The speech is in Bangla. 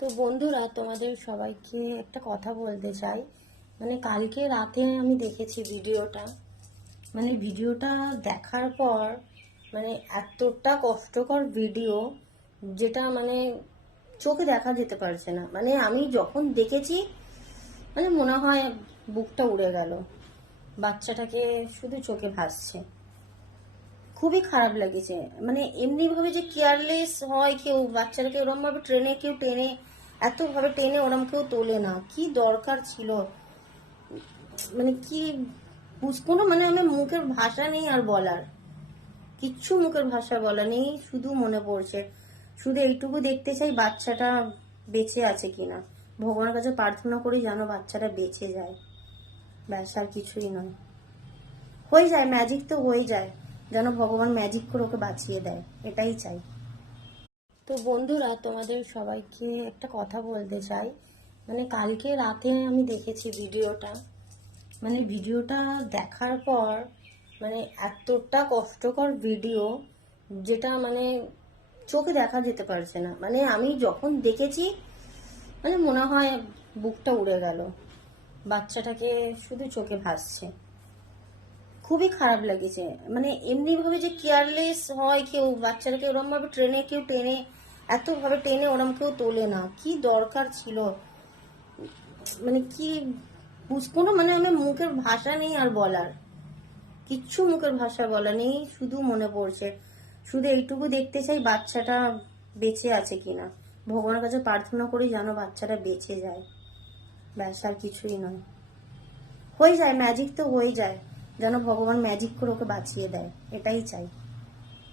তো বন্ধুরা, তোমাদের সবাইকে একটা কথা বলতে চাই। কালকে রাতে আমি দেখেছি ভিডিওটা। ভিডিওটা দেখার পর এতটা কষ্টকর ভিডিও, যেটা চোখে দেখা যেতে পারছে না। আমি যখন দেখেছি মনে হয় বুকটা উড়ে গেল। বাচ্চাটাকে শুধু চোখে ভাসছে। খুবই খারাপ লেগেছে। এমনি ভাবে যে কেয়ারলেস হয় কেউ, বাচ্চাটাকে ওরম ভাবে ট্রেনে কেউ টেনে, এত ভাবে টেনে ওরম কেউ তোলে না। কি দরকার ছিল? কি কোনো আমি মুখের ভাষা নেই আর বলার কিচ্ছু, মুখের ভাষা বলা নেই। শুধু মনে পড়ছে, শুধু এইটুকু দেখতে চাই বাচ্চাটা বেঁচে আছে কিনা। ভগবানের কাছে প্রার্থনা করি যেন বাচ্চাটা বেঁচে যায়, ব্যাস, আর কিছুই নয়। হয়ে যায়, ম্যাজিক তো হয়ে যায়, যেন ভগবান ম্যাজিক করে ওকে বাঁচিয়ে দেয়, এটাই চাই। তো বন্ধুরা, তোমাদের সবাইকে একটা কথা বলতে চাই। কালকে রাতে আমি দেখেছি ভিডিওটা। ভিডিওটা দেখার পর এতটা কষ্টকর ভিডিও, যেটা চোখে দেখা যেতে পারছে না। আমি যখন দেখেছি মনে হয় বুকটা উড়ে গেল। বাচ্চাটাকে শুধু চোখে ভাসছে। খুবই খারাপ লেগেছে। এমনি ভাবে যে কেয়ারলেস হয় কেউ, বাচ্চাটাকে ওরম ভাবে ট্রেনে কেউ টেনে, এত ভাবে টেনে ওরম কেউ তোলে না। কি দরকার ছিল? কি কোনো আমি মুখের ভাষা নেই আর বলার কিচ্ছু, মুখের ভাষা বলা নেই। শুধু মনে পড়ছে, শুধু এইটুকু দেখতে চাই বাচ্চাটা বেঁচে আছে কিনা। ভগবানের কাছে প্রার্থনা করি যেন বাচ্চাটা বেঁচে যায়, ব্যাস, আর কিছুই নয়। হয়ে যায়, ম্যাজিক তো হয়ে যায়, যেন ভগবান ম্যাজিক করে ওকে বাঁচিয়ে দেয়, এটাই চাই।